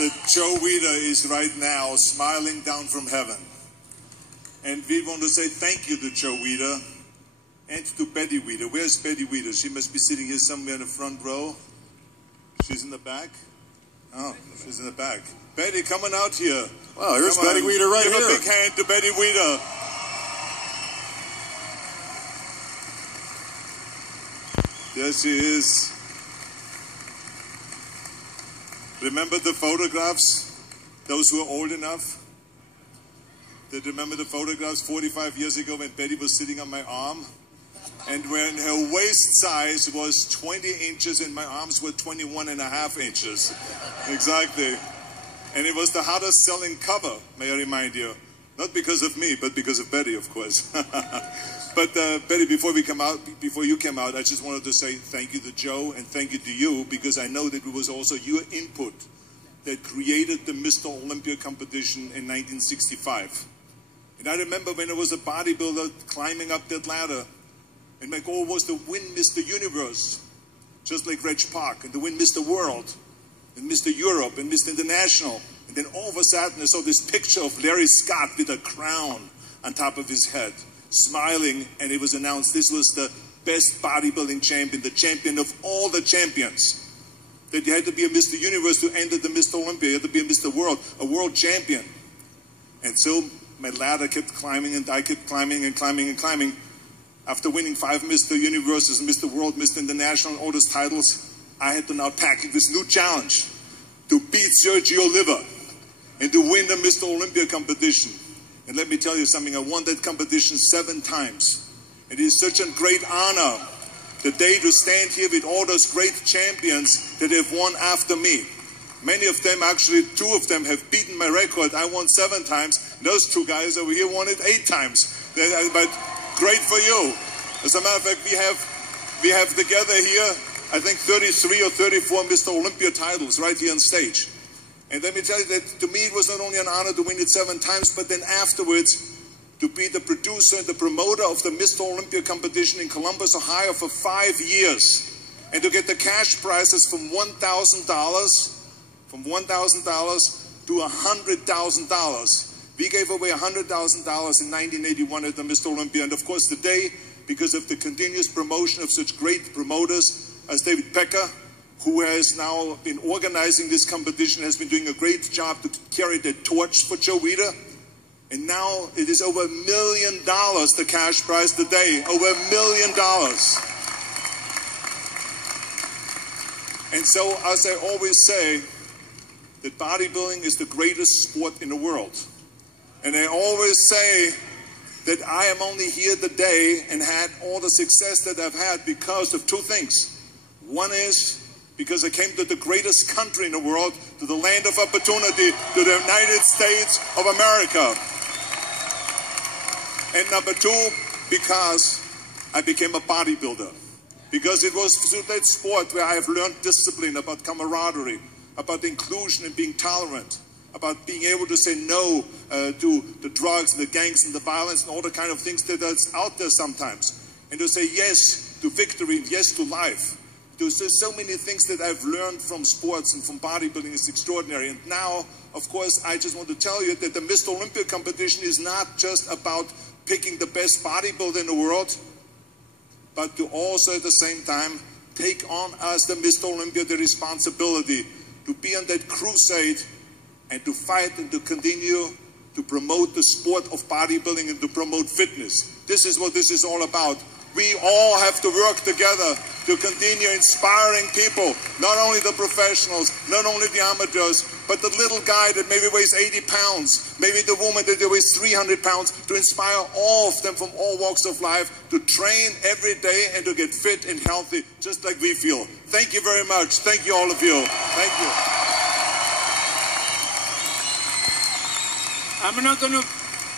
that Joe Weider is right now smiling down from heaven. And we want to say thank you to Joe Weider and to Betty Weider. Where's Betty Weider? She must be sitting here somewhere in the front row. She's in the back? Oh, she's in the back. Betty, come on out here. Wow, here's Betty Weider right here. Give a big hand to Betty Weider. There she is. Remember the photographs? Those who are old enough? They remember the photographs 45 years ago when Betty was sitting on my arm? And when her waist size was 20 inches and my arms were 21.5 inches. Exactly. And it was the hottest selling cover, may I remind you. Not because of me, but because of Betty, of course. But Betty, before you came out, I just wanted to say thank you to Joe and thank you to you, because I know that it was also your input that created the Mr. Olympia competition in 1965. And I remember when I was a bodybuilder climbing up that ladder, and my goal was to win Mr. Universe, just like Reg Park, and to win Mr. World, and Mr. Europe, and Mr. International. And then all of a sudden I saw this picture of Larry Scott with a crown on top of his head, smiling, and it was announced this was the best bodybuilding champion, the champion of all the champions. That you had to be a Mr. Universe to enter the Mr. Olympia, you had to be a Mr. World, a world champion. And so my ladder kept climbing, and I kept climbing and climbing and climbing. After winning 5 Mr. Universes, Mr. World, Mr. International, and all those titles, I had to now tackle this new challenge to beat Sergio Oliva and to win the Mr. Olympia competition. And let me tell you something, I won that competition 7 times. It is such a great honor today to stand here with all those great champions that have won after me. Many of them, actually 2 of them, have beaten my record. I won 7 times. Those 2 guys over here won it 8 times. But great for you. As a matter of fact, we have together here, I think 33 or 34 Mr. Olympia titles right here on stage. And let me tell you that to me it was not only an honor to win it 7 times, but then afterwards to be the producer and the promoter of the Mr. Olympia competition in Columbus, Ohio for 5 years. And to get the cash prizes from $1,000 to $100,000. We gave away $100,000 in 1981 at the Mr. Olympia. And of course today, because of the continuous promotion of such great promoters as David Pecker, who has now been organizing this competition, has been doing a great job to carry the torch for Joe Weider. And now it is over $1 million, the cash prize today, over $1 million. And so, as I always say, that bodybuilding is the greatest sport in the world. And I always say that I am only here today and had all the success that I've had because of 2 things. One is because I came to the greatest country in the world, to the land of opportunity, to the United States of America. And number 2, because I became a bodybuilder. Because it was through that sport where I have learned discipline, about camaraderie, about inclusion and being tolerant, about being able to say no to the drugs and the gangs and the violence and all the kind of things that's out there sometimes. And to say yes to victory and yes to life. There's so many things that I've learned from sports and from bodybuilding is extraordinary. And now, of course, I just want to tell you that the Mr. Olympia competition is not just about picking the best bodybuilder in the world, but to also at the same time take on as the Mr. Olympia the responsibility to be on that crusade and to fight and to continue to promote the sport of bodybuilding and to promote fitness. This is what this is all about. We all have to work together to continue inspiring people, not only the professionals, not only the amateurs, but the little guy that maybe weighs 80 pounds, maybe the woman that weighs 300 pounds, to inspire all of them from all walks of life to train every day and to get fit and healthy, just like we feel. Thank you very much. Thank you, all of you. Thank you. I'm not going to